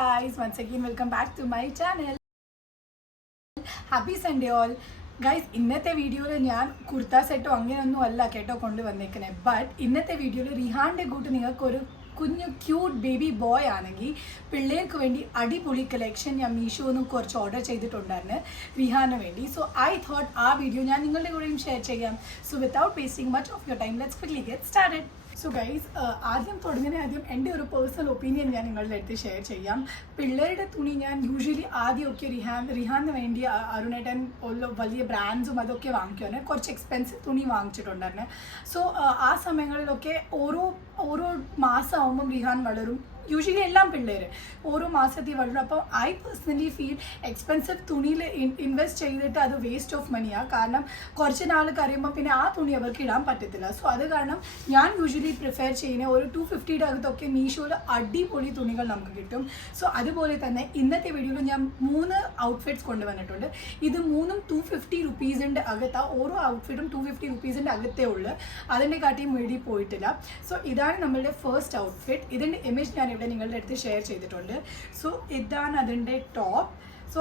guys, once again welcome back to my channel. Happy Sunday all. Guys ഇന്നത്തെ വീഡിയോയിൽ ഞാൻ കുർത്ത സെറ്റോ അങ്ങനെയൊന്നും അല്ല കേട്ടോ കൊണ്ടുവന്നേക്കുന്നത്. ബട്ട് ഇന്നത്തെ വീഡിയോയിൽ റിഹാൻ്റെ കൂട്ട് നിങ്ങൾക്കൊരു കുഞ്ഞു ക്യൂട്ട് ബേബി ബോയ് ആണെങ്കിൽ പിള്ളേർക്ക് വേണ്ടി അടിപൊളി കളക്ഷൻ ഞാൻ മീഷോന്ന് കുറച്ച് ഓർഡർ ചെയ്തിട്ടുണ്ടായിരുന്നു റിഹാന് വേണ്ടി. സോ ഐ തോട്ട് ആ വീഡിയോ ഞാൻ നിങ്ങളുടെ കൂടെയും ഷെയർ ചെയ്യാം. So without wasting much of your time let's quickly get started. So guys ആദ്യം എൻ്റെ ഒരു പേഴ്സണൽ ഒപ്പീനിയൻ ഞാൻ നിങ്ങളുടെ അടുത്ത് ഷെയർ ചെയ്യാം. പിള്ളേരുടെ തുണി ഞാൻ യൂഷ്വലി ആദ്യമൊക്കെ റിഹാന് വേണ്ടി അരുണേട്ടൻ വലിയ ബ്രാൻഡ്സും അതൊക്കെ വാങ്ങിക്കുവാണ്. കുറച്ച് എക്സ്പെൻസീവ് തുണി വാങ്ങിച്ചിട്ടുണ്ടായിരുന്നു. സോ ആ സമയങ്ങളിലൊക്കെ ഓരോ മാസമാകുമ്പം റിഹാൻ വളരും. യൂഷ്വലി എല്ലാം പിള്ളേർ ഓരോ മാസത്തിൽ വളരും. അപ്പോൾ ഐ പേഴ്സണലി ഫീൽ എക്സ്പെൻസീവ് തുണിയിൽ ഇൻവെസ്റ്റ് ചെയ്തിട്ട് അത് വേസ്റ്റ് ഓഫ് മണിയാണ്. കാരണം കുറച്ച് നാൾ കഴിയുമ്പോൾ പിന്നെ ആ തുണി അവർക്ക് ഇടാൻ പറ്റത്തില്ല. സോ അത് കാരണം ഞാൻ യൂഷ്വലി പ്രിഫർ ചെയ്യുന്ന ഒരു 250 അകത്തൊക്കെ മീഷോയിൽ അടിപൊളി തുണികൾ നമുക്ക് കിട്ടും. സോ അതുപോലെ തന്നെ ഇന്നത്തെ വീഡിയോയിൽ ഞാൻ 3 ഔട്ട്ഫിറ്റ്സ് കൊണ്ടുവന്നിട്ടുണ്ട്. ഇത് 3ഉം 250 റുപ്പീസിൻ്റെ അകത്താണ്. ഓരോ ഔട്ട്ഫിറ്റും 250 റുപ്പീസിൻ്റെ അകത്തേ ഉള്ളൂ. അതിൻ്റെ കാട്ടിയും വേണ്ടി പോയിട്ടില്ല. സോ ഇതാണ് നമ്മളുടെ ഫസ്റ്റ് ഔട്ട്ഫിറ്റ്. ഇതിൻ്റെ ഇമേജ് ഞാൻ ഇവിടെ നിങ്ങളുടെ അടുത്ത് ഷെയർ ചെയ്തിട്ടുണ്ട്. സോ ഇതാണ് അതിൻ്റെ ടോപ്പ്. സോ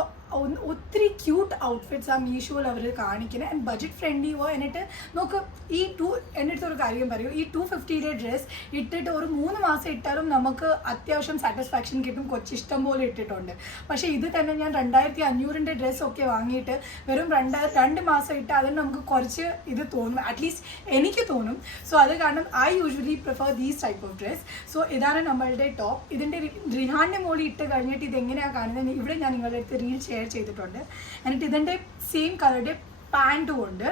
ഒത്തിരി ക്യൂട്ട് ഔട്ട്ഫിറ്റ്സ് ആ മീഷോയിൽ അവർ കാണിക്കുന്നത്. ആൻഡ് ബഡ്ജറ്റ് ഫ്രണ്ട്ലിയോ. എന്നിട്ട് നോക്ക് എൻ്റെ അടുത്തൊരു കാര്യം പറയൂ, ഈ 250 ഡ്രസ്സ് ഇട്ടിട്ട് ഒരു 3 മാസം ഇട്ടാലും നമുക്ക് അത്യാവശ്യം സാറ്റിസ്ഫാക്ഷൻ കിട്ടും. കൊച്ചിഷ്ടം പോലെ ഇട്ടിട്ടുണ്ട്. പക്ഷേ ഇത് തന്നെ ഞാൻ 2500 ഡ്രസ്സൊക്കെ വാങ്ങിയിട്ട് വെറും 2 മാസം ഇട്ട് അതിന് നമുക്ക് കുറച്ച് ഇത് തോന്നും, അറ്റ്ലീസ്റ്റ് എനിക്ക് തോന്നും. സോ അത് കാരണം I usually prefer these type of dress. So ഇതാണ് നമ്മളുടെ ടോപ്പ്. ഇതിൻ്റെ റിഹാൻ്റെ മോളി ഇട്ട് കഴിഞ്ഞിട്ട് ഇതെങ്ങനെയാണ് കാണുന്നത് ഇവിടെ ഞാൻ നിങ്ങളുടെ അടുത്ത് റീൽ ഷെയർ ചെയ്തിട്ടുണ്ട്. എന്നിട്ട് ഇതിൻ്റെ സെയിം കളറുടെ പാൻറ്റും ഉണ്ട്,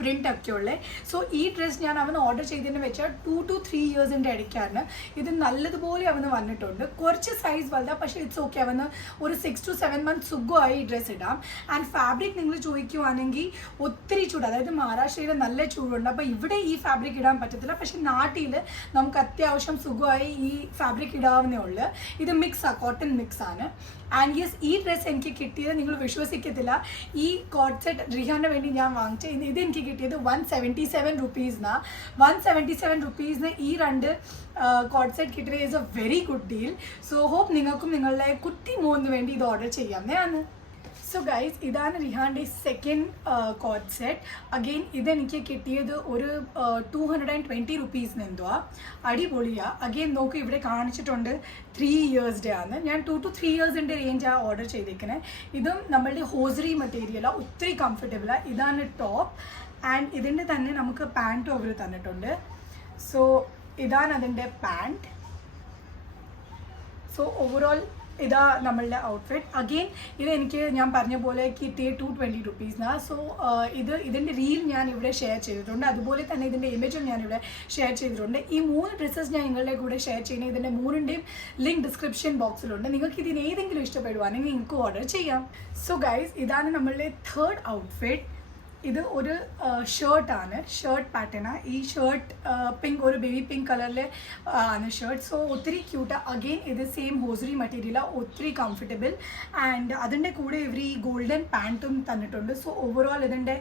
പ്രിൻ്റ് ഒക്കെ ഉള്ളത്. സോ ഈ ഡ്രസ്സ് ഞാൻ അവന് ഓർഡർ ചെയ്തതിന് വെച്ചാൽ 2 to 3 ഇയേഴ്സിൻ്റെ ഇടയ്ക്കാണ്. ഇത് നല്ലതുപോലെ അവന് വന്നിട്ടുണ്ട്. കുറച്ച് സൈസ് വലുതാണ്, പക്ഷേ ഇറ്റ്സ് ഓക്കെ. അവന് ഒരു 6 to 7 months സുഖമായി ഈ ഡ്രസ്സ് ഇടാം. ആൻഡ് ഫാബ്രിക് നിങ്ങൾ ചോദിക്കുവാണെങ്കിൽ ഒത്തിരി ചൂട്, അതായത് മഹാരാഷ്ട്രയിൽ നല്ല ചൂടുണ്ട്. അപ്പോൾ ഇവിടെ ഈ ഫാബ്രിക് ഇടാൻ പറ്റത്തില്ല. പക്ഷേ നാട്ടിൽ നമുക്ക് അത്യാവശ്യം സുഖമായി ഈ ഫാബ്രിക് ഇടാവുന്നേ ഉള്ളൂ. ഇത് മിക്സാണ്, കോട്ടൺ മിക്സാണ്. ആൻഡ് യെസ്, ഈ ഡ്രസ്സ് എനിക്ക് കിട്ടിയത് നിങ്ങൾ വിശ്വസിക്കത്തില്ല. ഈ കോട്ട് സെറ്റ് റിഹാന് വേണ്ടി ഞാൻ വാങ്ങിച്ച ഇത് എനിക്ക് കിട്ടിയത് 177 റുപ്പീസിനാണ്. 177 റുപ്പീസിന് ഈ 2 കോട്ട് സെറ്റ് കിട്ടിയത് is a very good deal. So hope നിങ്ങൾക്കും നിങ്ങളുടെ കുട്ടി മോന് വേണ്ടി ഇത് ഓർഡർ ചെയ്യാവുന്നതാണ്. സോ ഗൈസ്, ഇതാണ് റിഹാൻ്റെ സെക്കൻഡ് കോട്ട് സെറ്റ്. അഗെയിൻ ഇതെനിക്ക് കിട്ടിയത് ഒരു 220 റുപ്പീസിന് എന്തുവാ. അടിപൊളിയാണ്. അഗെയിൻ നോക്ക്, ഇവിടെ കാണിച്ചിട്ടുണ്ട് 3 ഇയേഴ്സിൻ്റെ ആണ്. ഞാൻ 2 to 3 ഇയേഴ്സിൻ്റെ റേഞ്ചാണ് ഓർഡർ ചെയ്തിരിക്കുന്നത്. ഇതും നമ്മളുടെ ഹോസറി മെറ്റീരിയലാണ്, ഒത്തിരി കംഫർട്ടബിളാണ്. ഇതാണ് ടോപ്പ്. ആൻഡ് ഇതിൻ്റെ തന്നെ നമുക്ക് പാൻറ്റും അവർ തന്നിട്ടുണ്ട്. സോ ഇതാണ് അതിൻ്റെ പാൻറ്റ്. സോ ഓവറോൾ ഇതാ നമ്മളുടെ ഔട്ട്ഫിറ്റ്. അഗെയിൻ ഇതെനിക്ക് ഞാൻ പറഞ്ഞ പോലെ കിട്ടിയ 220 റുപ്പീസിനാണ്. സോ ഇതിൻ്റെ റീൽ ഞാൻ ഇവിടെ ഷെയർ ചെയ്തിട്ടുണ്ട്. അതുപോലെ തന്നെ ഇതിൻ്റെ ഇമേജും ഞാനിവിടെ ഷെയർ ചെയ്തിട്ടുണ്ട്. ഈ 3 ഡ്രസ്സസ് ഞാൻ നിങ്ങളുടെ കൂടെ ഷെയർ ചെയ്യുന്നത് ഇതിൻ്റെ 3ൻ്റെയും ലിങ്ക് ഡിസ്ക്രിപ്ഷൻ ബോക്സിലുണ്ട്. നിങ്ങൾക്ക് ഇതിന് ഏതെങ്കിലും ഇഷ്ടപ്പെടുവാണെങ്കിൽ നിങ്ങൾക്ക് ഓർഡർ ചെയ്യാം. സോ ഗൈസ്, ഇതാണ് നമ്മളുടെ തേർഡ് ഔട്ട്ഫിറ്റ്. ഇത് ഒരു ഷർട്ടാണ്, ഷർട്ട് പാറ്റേണാണ്. ഈ ഷർട്ട് പിങ്ക്, ഒരു ബേബി പിങ്ക് കളറിൽ ആണ് ഷർട്ട്. സോ ഒത്തിരി ക്യൂട്ടാണ്. അഗെയിൻ ഇത് സെയിം ഹോസറി മെറ്റീരിയലാണ്, ഒത്തിരി കംഫർട്ടബിൾ. ആൻഡ് അതിൻ്റെ കൂടെ ഇവർ ഈ ഗോൾഡൻ പാൻറ്റും തന്നിട്ടുണ്ട്. സോ ഓവറോൾ ഇതിൻ്റെ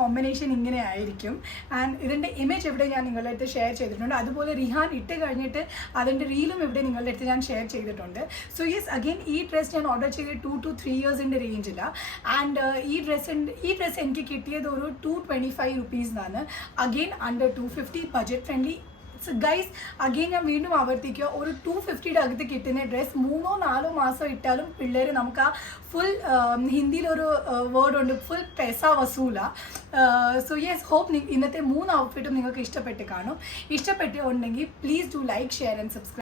കോമ്പിനേഷൻ ഇങ്ങനെ ആയിരിക്കും. ആൻഡ് ഇതിൻ്റെ ഇമേജ് ഇവിടെ ഞാൻ നിങ്ങളുടെ അടുത്ത് ഷെയർ ചെയ്തിട്ടുണ്ട്. അതുപോലെ റിഹാൻ ഇട്ട് കഴിഞ്ഞിട്ട് അതിൻ്റെ റീലും ഇവിടെ നിങ്ങളുടെ അടുത്ത് ഞാൻ ഷെയർ ചെയ്തിട്ടുണ്ട്. സോ യെസ്, അഗെയിൻ ഈ ഡ്രസ്സ് ഞാൻ ഓർഡർ ചെയ്ത് 2 to 3 ഇയേഴ്സിൻ്റെ റേഞ്ചിലാണ്. ആൻഡ് ഈ ഡ്രസ്സ് എനിക്ക് കിട്ടിയത് ഒരു 225 റുപ്പീസിനാണ്. Again under 250, budget friendly. So guys, again ഞാൻ വീണ്ടും ആവർത്തിക്കുക, ഒരു 250 അകത്ത് കിട്ടുന്ന ഡ്രസ്സ് 3-4 മാസം ഇട്ടാലും പിള്ളേർ നമുക്ക് ആ ഫുൾ ഹിന്ദിയിലൊരു വേർഡ് ഉണ്ട്, ഫുൾ പൈസ വസൂല. സോ യെസ്, ഹോപ്പ് ഇന്നത്തെ 3 ഔട്ട്ഫിറ്റും നിങ്ങൾക്ക് ഇഷ്ടപ്പെട്ട് കാണും. ഇഷ്ടപ്പെട്ടുണ്ടെങ്കിൽ please do like, share and subscribe.